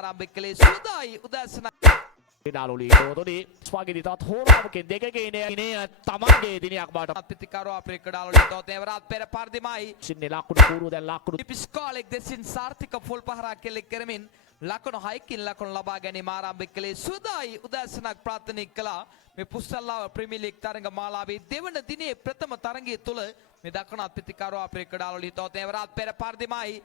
ආරම්භ කළේ සුදායි උදැසන ඩාලෝලි තෝතොඩි ස්වාගිරි තවත් හෝරාවකින් දෙකකින් ඉනේ තමන්ගේ දිනයක් බාට පිතිකරුවා අපේ ඩාලෝලි තෝතේ වරාත් පෙර පරිදිමයි සින්නේ ලකුණු කූරු දැන් ලකුණු පිස්කාලෙක් දෙසින් සාර්ථක ෆුල් පහරක් කෙලෙක් කරමින් ලකුණු 6කින් ලකුණු ලබා ගැනීම ආරම්භ කළේ සුදායි උදැසනක් ප්‍රාර්ථනා කළා මේ පුස්සල්ලාව ප්‍රීමියර් ලීග් තරඟ මාලාවේ දෙවන දිනේ ප්‍රථම තරඟය තුල මේ දකුණත් පිතිකරුවා අපේ ඩාලෝලි තෝතේ වරාත් පෙර පරිදිමයි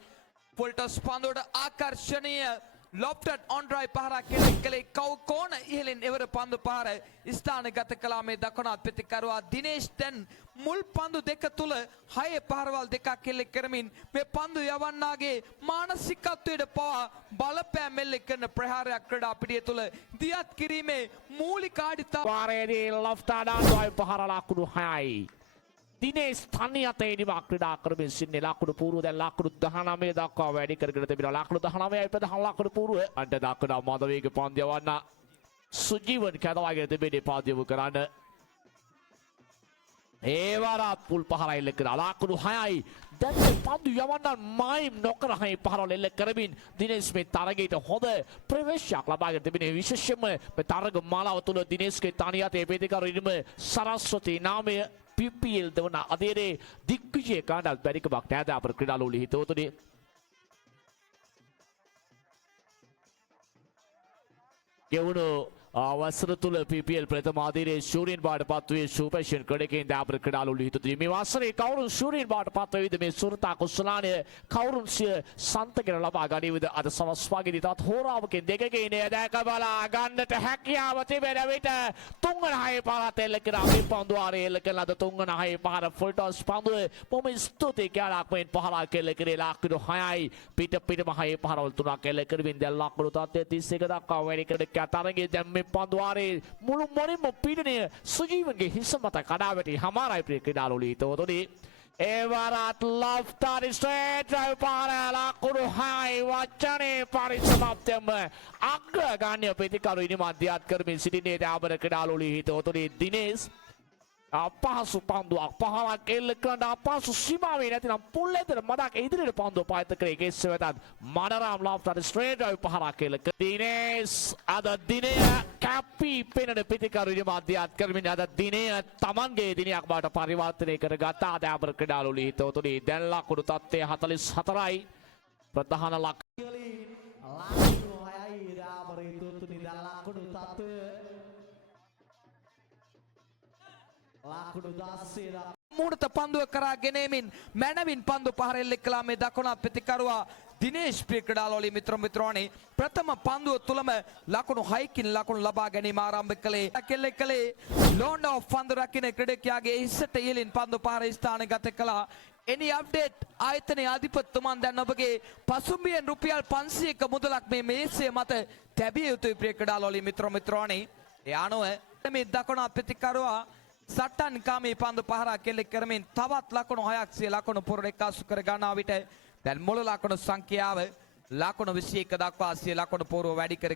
ෆුල්ටස් පන්දුවට ආකර්ෂණීය ලොප්ටඩ් ඔන් ඩ්‍රයිව් පහරක් කෙලේ කවුකෝන ඉහළින් එවර පන්දු පහර ස්ථානගත කළා මේ දකුණත් පිතිකරුවා දිනේෂ් දැන් මුල් පන්දු දෙක තුල 6 පහරවල් දෙකක් කෙලෙක් කරමින් මේ පන්දු යවන්නාගේ මානසිකත්වයට පවා බලපෑම් මෙල්ල කරන ප්‍රහාරයක් ක්‍රීඩා පිටිය තුල දියත් කිරීමේ මූලික ආඩිතා වාරයේදී ලොෆ්ටඩ් ඔන් ඩ්‍රයිව් පහර ලකුණු 6යි දිනේෂ් තනියතේදී ක්‍රීඩා කරමින් සින්නේ ලකුණු පූර්ව දැන් ලකුණු 19 දක්වා වැඩි කරගෙන තිබෙනවා ලකුණු 19යි ප්‍රධාන ලකුණු පූර්ව අන්ට දක්වන මදවේග පන්දු යවන්න සුජීවන් කැදවාගෙන තිබෙන්නේ පන්දු කරන්න ඒ වරත් පුල් පහරයි එල්ල කරලා ලකුණු 6යි දැන් පන්දු යවන්න මයිම් නොකර හයි පහරවල් එල්ල කරමින් දිනේෂ් මේ තරගයට හොඳ ප්‍රවේශයක් ලබාගෙන තිබෙනේ විශේෂයෙන්ම මේ තරග මාලාව තුළ දිනේෂ්ගේ තනියතේ වේදිකාරු ඉනිම සරස්වති නාමය PPL දෙවන අධීරේ දිග්විජය කාණ්ඩක් බැරිකමක් නෑද අපේ ක්‍රීඩාලෝලි හිතවතුනි ගෙවුණු අවසර තුල PPL ප්‍රථම අධීරේ ශූරින් බාට පත්වයේ සුපර්ෂන් ක්‍රඩකෙන් දාපර ක්‍රීඩාලෝලි හිතවතුනි මේ වසරේ කවුරුන් ශූරින් බාට පත්වෙයිද මේ සුරතා කුසලානය කවුරුන් සිය සන්තකන ලබා ගනිවද අද සවස් වගේදී තවත් හෝරාවකින් දෙකකින් දැක බලා ගන්නට හැකියාව තිබෙන විට තුන්වන හයේ පාරත් එල්ල කරා මේ පන්දු ආරේ එල්ල කළාද තුන්වන හයේ පාර ෆුල්ටොස් පන්දුව බොහොම ස්තුතියි කියලා මෙන් පහරක් එල්ල කරේ ලකුණු 6යි පිටම හයේ පාරවල් තුනක් එල්ල කරමින් දැන් ලකුණු තත්ත්වය 31 දක්වා වැඩි කර තරගයේ දැන් මේ පන්දු ආරේ මුළු මොනින්ම පීඩනය සුජීවන්ගේ හිස මත කඩා වැටි හමාරයි ප්‍රිය ක්‍රීඩාලෝලි තෝතොනි ඒ වරත් ලොෆ්ටඩ් ස්ට්‍රේට් ඩ්‍රයිව් පාර ලකුණු 6යි වචනේ පරිසමාප්තියම අග්‍රගාමී ප්‍රතිකරු ඉනි මධ්‍යත් කරමින් සිටින්නේ දාබර ක්‍රීඩාලෝලි හිතවතුනි දිනේෂ් අපහසු පන්දුවක් පහරක් එල්ල කරන අපහසු සීමාවේ නැතිනම් පුල් ඇතර මදක් ඉදිරියට පන්දුව පාවිච්චි කරේ කෙස්ස වෙතත් මනරාම් ලොෆ්ටඩ් ස්ට්‍රේට් ඩ්‍රයිව් පහරක් එල්ල දිනේෂ් අද දිනය කැපි පෙනෙන ප්‍රතිකරු ඉනි මධ්‍යත් කරමින් අද දිනය තමන්ගේ දිනයක් බවට පරිවර්තනය කරගත්තා දාබර ක්‍රීඩාලෝලි හිතවතුනි දැන් ලකුණු තත්ත්වය 44යි ප්‍රධාන ලකුණු 6යි දාබර හිතවතුනි දැන් ලකුණු තත්ත්වය මුහුණත පන්දුව කරා ගෙනෙමින් මැනවින් පන්දු පහර එල්ල කළා මේ දකුණත් ප්‍රතිකරුවා දිනේෂ් ප්‍රිය ක්‍රීඩාලෝලි මිත්‍රෝනේ ප්‍රථම පන්දුව තුලම ලකුණු 6කින් ලකුණු ලබා ගැනීම ආරම්භ කළේ කළේ ලෝන්ඩ් ඔෆ් පන්දු රකින්න ක්‍රීඩකයාගේ ඉස්සට ඉහළින් පන්දු පහර ස්ථානගත කළා any update ආයතනයේ අධිපතිතුමන් දැන් ඔබගේ පසුම්බියෙන් රුපියල් 500ක මුදලක් මේ මේසය මත තැබිය යුතුයි ප්‍රිය ක්‍රීඩාලෝලි මිත්‍රෝනේ ඒ අනුව මේ දකුණත් ප්‍රතිකරුවා සටන් කාමී පන්දු පහරක් කෙලෙක් කරමින් තවත් ලකුණු 6ක් සිය ලකුණු පුරට එක්කාසු කර ගන්නා විට දැන් මුළු ලකුණු සංඛ්‍යාව ලකුණු 21 දක්වා සිය ලකුණු පුරව වැඩි කර